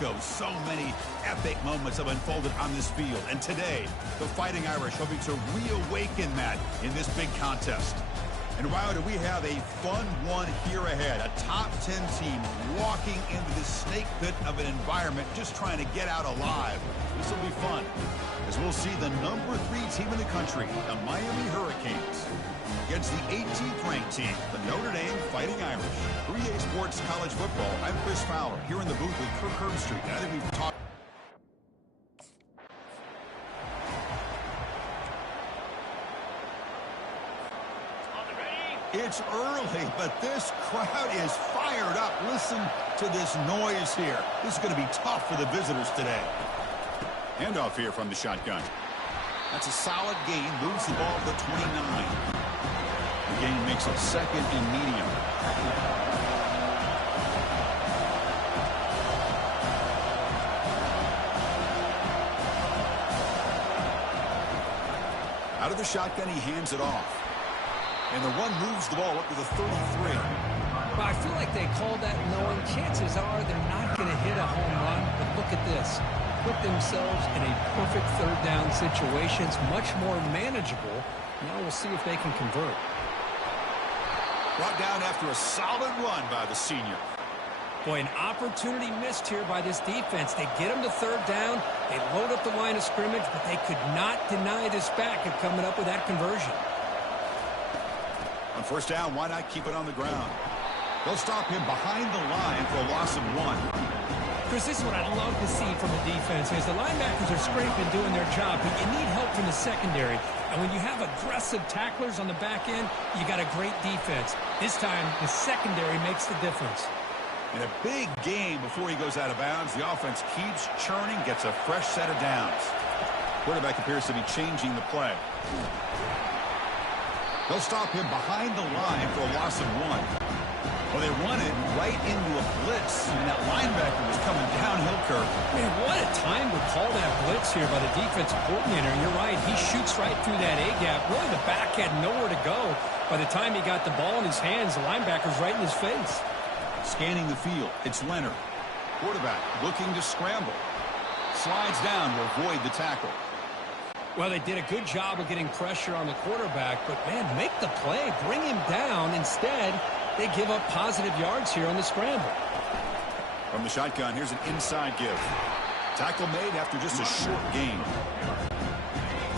Bronco. So many epic moments have unfolded on this field. And today, the Fighting Irish hoping to reawaken that in this big contest. And wow, do we have a fun one here ahead. A top 10 team walking into this snake pit of an environment, just trying to get out alive. This will be fun, as we'll see the number 3 team in the country, the Miami Hurricanes, against the 18th ranked team, the Notre Dame Fighting Irish. 3A Sports College Football. I'm Chris Fowler, here in the booth with Kirk Herbstreit. And I think we've talked. It's early, but this crowd is fired up. Listen to this noise here. This is going to be tough for the visitors today. Handoff here from the shotgun. That's a solid gain. Moves the ball to the 29. The gain makes it second and medium. Out of the shotgun, he hands it off. And the run moves the ball up to the 33. Well, I feel like they called that knowing chances are they're not going to hit a home run. But look at this. Put themselves in a perfect third down situation. It's much more manageable. Now we'll see if they can convert. Brought down after a solid run by the senior. Boy, an opportunity missed here by this defense. They get them to third down. They load up the line of scrimmage, but they could not deny this back of coming up with that conversion. On first down, why not keep it on the ground? They'll stop him behind the line for a loss of 1. Chris, this is what I'd love to see from the defense. As the linebackers are scraping, doing their job, but you need help from the secondary. And when you have aggressive tacklers on the back end, you got a great defense. This time, the secondary makes the difference. In a big game before he goes out of bounds, the offense keeps churning, gets a fresh set of downs. Quarterback appears to be changing the play. They'll stop him behind the line for a loss of 1. Well, they run it right into a blitz, and that linebacker was coming downhill, Kirk. Man, what a time to call that blitz here by the defensive coordinator. And you're right, he shoots right through that A-gap. Really, the back had nowhere to go. By the time he got the ball in his hands, the linebacker's right in his face. Scanning the field, it's Leonard. Quarterback looking to scramble. Slides down to avoid the tackle. Well, they did a good job of getting pressure on the quarterback, but, man, make the play. Bring him down. Instead, they give up positive yards here on the scramble. From the shotgun, here's an inside give. Tackle made after just a short gain.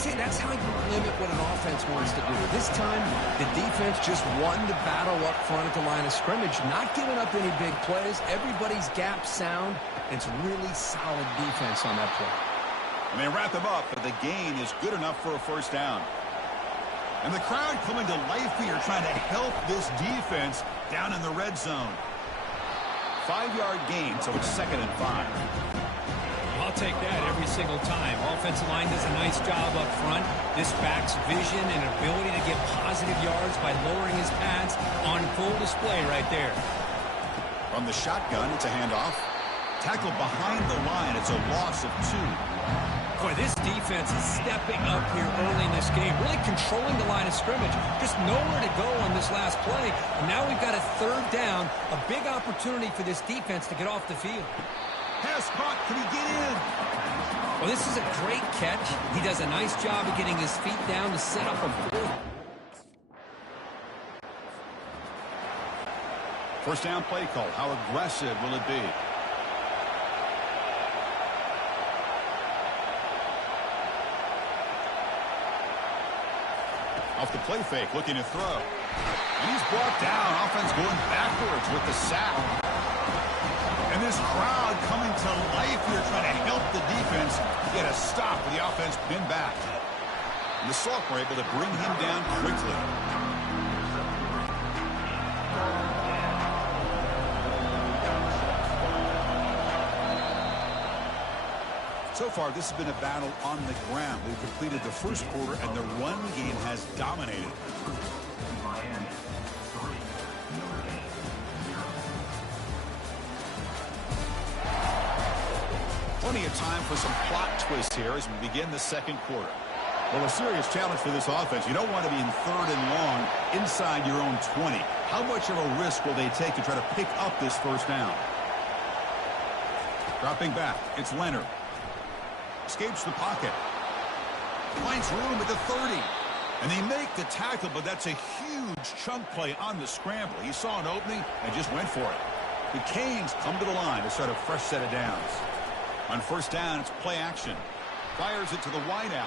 See, that's how you limit what an offense wants to do. This time, the defense just won the battle up front at the line of scrimmage, not giving up any big plays. Everybody's gap sound. It's really solid defense on that play. And they wrap him up, but the gain is good enough for a first down. And the crowd coming to life here, trying to help this defense down in the red zone. 5-yard gain, so it's second and 5. I'll take that every single time. Offensive line does a nice job up front. This back's vision and ability to get positive yards by lowering his pads on full display right there. From the shotgun, it's a handoff. Tackle behind the line, it's a loss of 2. Boy, this defense is stepping up here early in this game, really controlling the line of scrimmage. Just nowhere to go on this last play. And now we've got a third down, a big opportunity for this defense to get off the field. Pass caught, can he get in? Well, this is a great catch. He does a nice job of getting his feet down to set up a fourth. First down play call. How aggressive will it be? Off the play fake, looking to throw. And he's brought down. Offense going backwards with the sack. And this crowd coming to life here, trying to help the defense get a stop with the offense pinned back. And the Sauk were able to bring him down quickly. So far, this has been a battle on the ground. We've completed the first quarter, and the run game has dominated. Plenty of time for some plot twists here as we begin the second quarter. Well, a serious challenge for this offense. You don't want to be in third and long inside your own 20. How much of a risk will they take to try to pick up this first down? Dropping back, it's Leonard. Escapes the pocket. Finds room at the 30. And they make the tackle, but that's a huge chunk play on the scramble. He saw an opening and just went for it. The Canes come to the line to start a fresh set of downs. On first down, it's play action. Fires it to the wideout.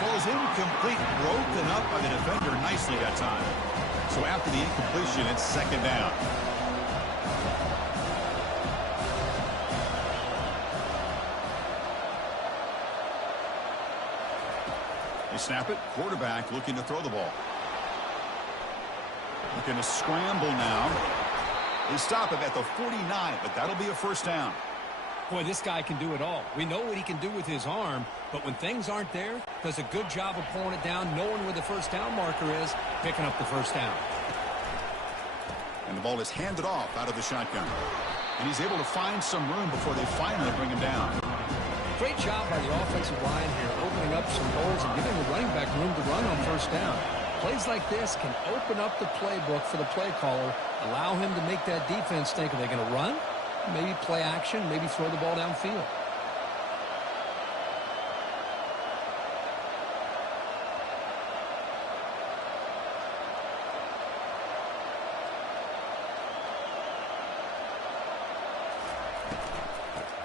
Falls incomplete, broken up by the defender nicely that time. So after the incompletion, it's second down. They snap it. Quarterback looking to throw the ball. Looking to scramble now. They stop him at the 49, but that'll be a first down. Boy, this guy can do it all. We know what he can do with his arm, but when things aren't there, does a good job of pulling it down, knowing where the first down marker is, picking up the first down. And the ball is handed off out of the shotgun. And he's able to find some room before they finally bring him down. Great job by the offensive line here, opening up some holes and giving the running back room to run on first down. Plays like this can open up the playbook for the play caller, allow him to make that defense think, are they going to run? Maybe play action, maybe throw the ball downfield.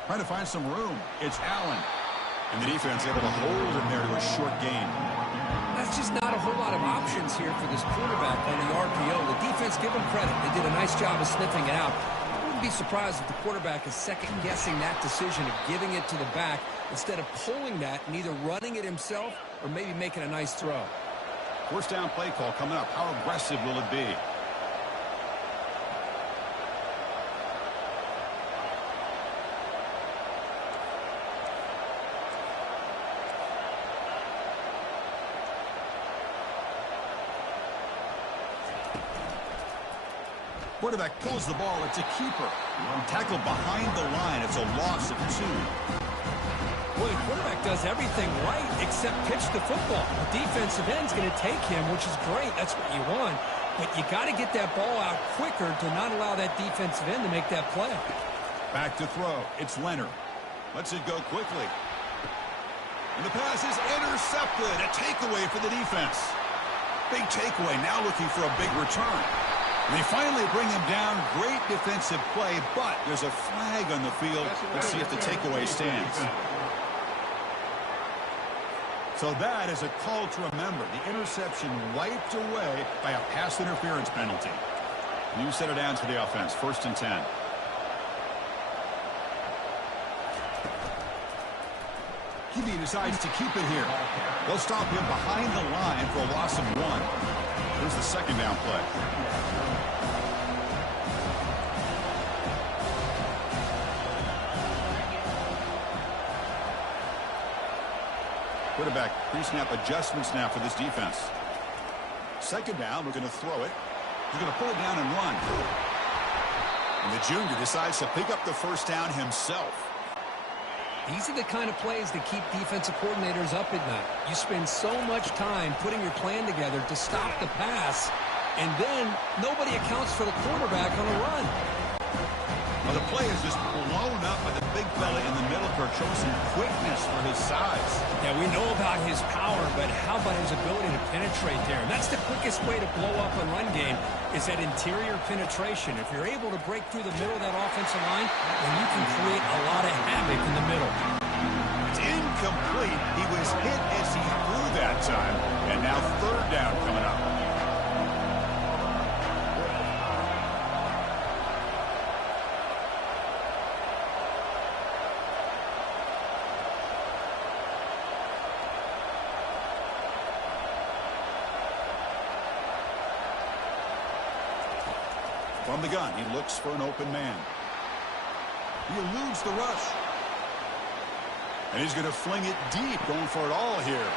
Trying to find some room. It's Allen. And the defense able to hold him there to a short gain. That's just not a whole lot of options here for this quarterback on the RPO. The defense, give them credit. They did a nice job of sniffing it out. I wouldn't be surprised if the quarterback is second-guessing that decision of giving it to the back instead of pulling that and either running it himself or maybe making a nice throw. First down play call coming up. How aggressive will it be? Quarterback pulls the ball. It's a keeper. Tackled behind the line. It's a loss of 2. Well, the quarterback does everything right except pitch the football. The defensive end's going to take him, which is great. That's what you want. But you got to get that ball out quicker to not allow that defensive end to make that play. Back to throw. It's Leonard. Lets it go quickly. And the pass is intercepted. A takeaway for the defense. Big takeaway. Now looking for a big return. And they finally bring him down. Great defensive play, but there's a flag on the field. Let's see if the takeaway stands. So that is a call to remember. The interception wiped away by a pass interference penalty. New set of downs for the offense. First and 10. QB decides to keep it here. They'll stop him behind the line for a loss of 1. Here's the second down play. Quarterback pre-snap adjustments now for this defense. Second down, we're going to throw it. He's going to pull it down and run. And the junior decides to pick up the first down himself. These are the kind of plays that keep defensive coordinators up at night. You spend so much time putting your plan together to stop the pass, and then nobody accounts for the quarterback on a run. Well, the play is just blown up by the big fella in the middle. Kirk showing some quickness for his size. Yeah, we know about his power, but how about his ability to penetrate there? And that's the quickest way to blow up a run game is that interior penetration. If you're able to break through the middle of that offensive line, then you can create a lot of havoc in the middle. It's incomplete. He was hit as he threw that time. And now third down coming up. From the gun, he looks for an open man. He eludes the rush. And he's going to fling it deep, going for it all here.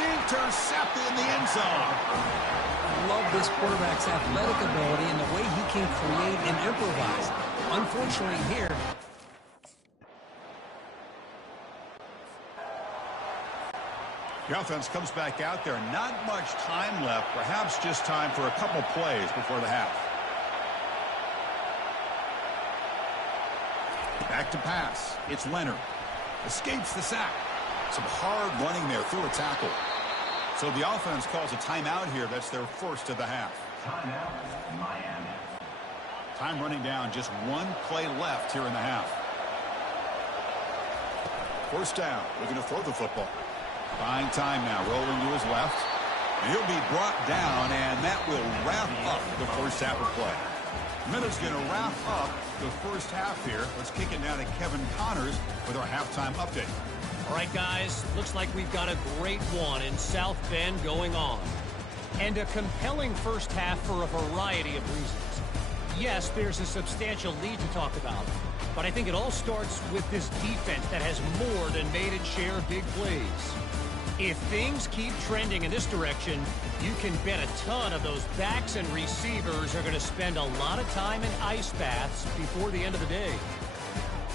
Intercepted in the end zone. I love this quarterback's athletic ability and the way he can create and improvise. Unfortunately here, the offense comes back out there. Not much time left. Perhaps just time for a couple plays before the half. Back to pass. It's Leonard. Escapes the sack. Some hard running there through a tackle. So the offense calls a timeout here. That's their first of the half. Timeout, Miami. Time running down. Just one play left here in the half. First down. Looking to throw the football. Buying time now. Rolling to his left. And he'll be brought down, and that will wrap up the first half of play. Miller's going to wrap up the first half here. Let's kick it down to Kevin Connors with our halftime update. All right, guys, looks like we've got a great one in South Bend going on. And a compelling first half for a variety of reasons. Yes, there's a substantial lead to talk about, but I think it all starts with this defense that has more than made its share of big plays. If things keep trending in this direction, you can bet a ton of those backs and receivers are going to spend a lot of time in ice baths before the end of the day.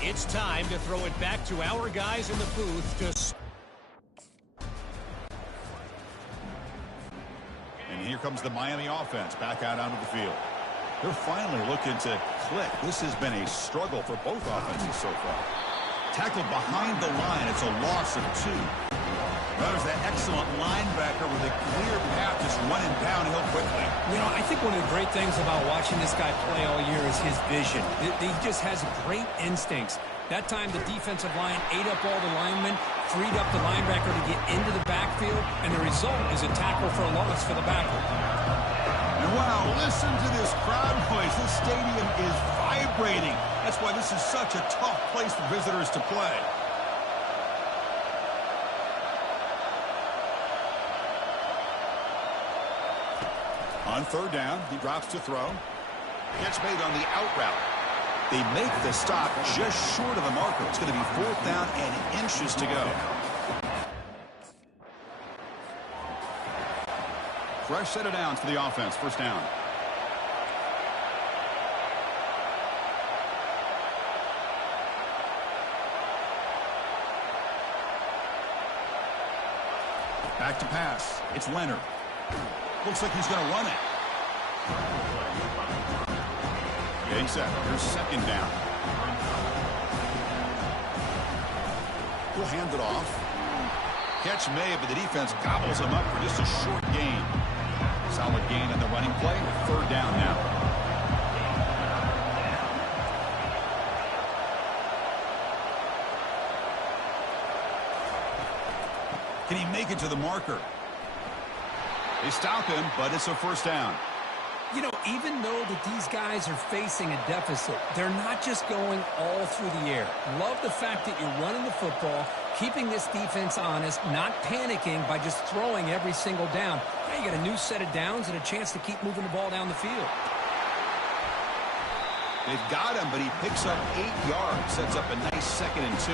It's time to throw it back to our guys in the booth to... And here comes the Miami offense back out onto the field. They're finally looking to click. This has been a struggle for both offenses so far. Tackled behind the line. It's a loss of 2. There's that excellent linebacker with a clear path just running downhill quickly. You know, I think one of the great things about watching this guy play all year is his vision. He just has great instincts. That time, the defensive line ate up all the linemen, freed up the linebacker to get into the backfield, and the result is a tackle for a loss for the backer. And wow, listen to this crowd noise. This stadium is vibrating. That's why this is such a tough place for visitors to play. On third down, he drops to throw. Catch made on the out route. They make the stop just short of the marker. It's going to be 4th down and inches to go. Fresh set of downs for the offense. First down. Back to pass. It's Leonard. Looks like he's going to run it. Getting set. Here's second down. He'll hand it off. Catch made, but the defense gobbles him up for just a short gain. Solid gain on the running play. Third down now. Can he make it to the marker? They stop him, but it's a first down. You know, even though that these guys are facing a deficit, they're not just going all through the air. Love the fact that you're running the football, keeping this defense honest, not panicking by just throwing every single down. Now you got a new set of downs and a chance to keep moving the ball down the field. They've got him, but he picks up 8 yards, sets up a nice 2nd and 2.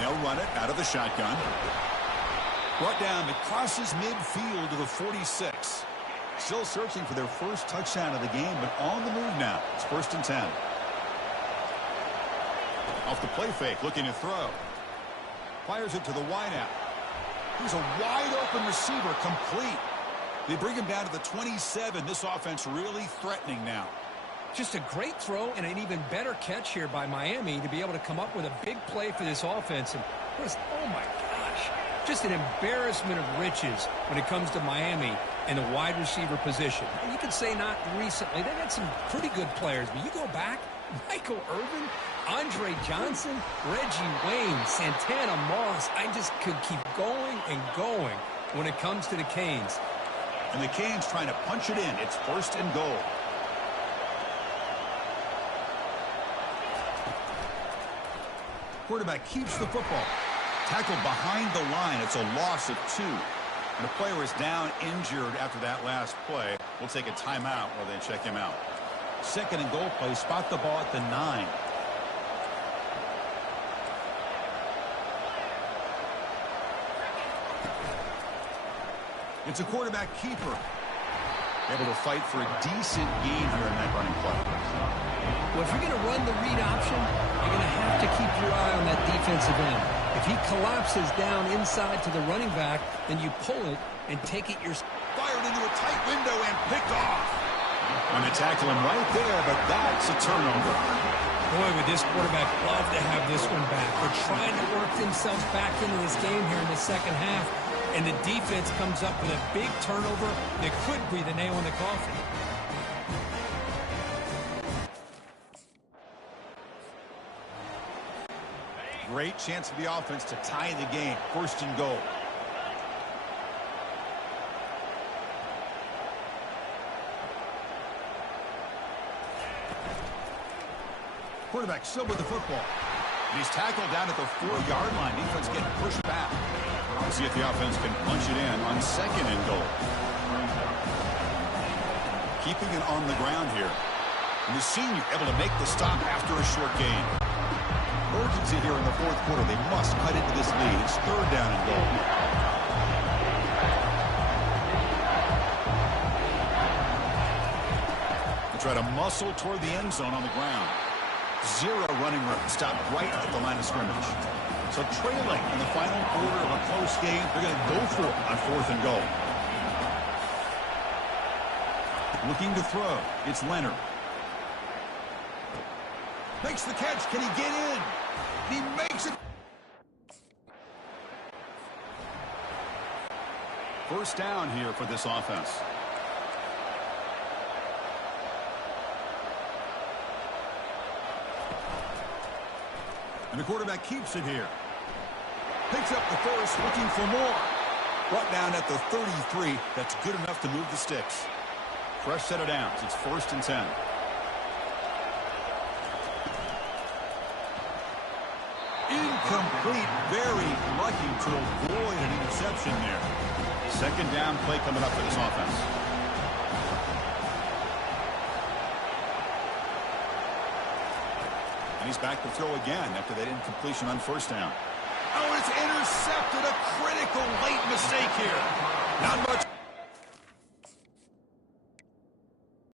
They'll run it out of the shotgun. Brought down, it crosses midfield to the 46. Still searching for their first touchdown of the game, but on the move now. It's 1st and 10. Off the play fake, looking to throw. Fires it to the wideout. Here's a wide open receiver, complete. They bring him down to the 27. This offense really threatening now. Just a great throw and an even better catch here by Miami to be able to come up with a big play for this offense. And just, oh my gosh, just an embarrassment of riches when it comes to Miami and the wide receiver position. You could say not recently. They had some pretty good players, but you go back, Michael Irvin, Andre Johnson, Reggie Wayne, Santana Moss. I just could keep going and going when it comes to the Canes. And the Canes trying to punch it in. It's 1st and goal. Quarterback keeps the football. Tackled behind the line. It's a loss of 2. And the player is down injured after that last play. We'll take a timeout while they check him out. 2nd and goal play. Spot the ball at the 9. It's a quarterback keeper. Able to fight for a decent gain here in that running play. Well, if you're going to run the read option, you're going to have to keep your eye on that defensive end. If he collapses down inside to the running back, then you pull it and take it yourself. Fired into a tight window and picked off. And they tackle him right there, but that's a turnover. Boy, would this quarterback love to have this one back. They're trying to work themselves back into this game here in the second half, and the defense comes up with a big turnover that could be the nail in the coffin. Great chance for the offense to tie the game. First and goal. Quarterback still with the football. And he's tackled down at the 4-yard line. Defense getting pushed back. Let's see if the offense can punch it in on second and goal. Keeping it on the ground here. And the senior able to make the stop after a short gain. Urgency here in the fourth quarter. They must cut into this lead. It's third down and goal. They try to muscle toward the end zone on the ground. Zero running room. Stopped right at the line of scrimmage. So trailing in the final quarter of a close game, they're going to go for it on fourth and goal. Looking to throw. It's Leonard. Makes the catch. Can he get in? He makes it. First down here for this offense. And the quarterback keeps it here. Picks up the first, looking for more. Brought down at the 33. That's good enough to move the sticks. Fresh set of downs. It's first and 10. Incomplete. Very lucky to avoid an interception there. Second down play coming up for this offense. And he's back to throw again after that incompletion on first down. Oh, it's intercepted. A critical late mistake here. Not much.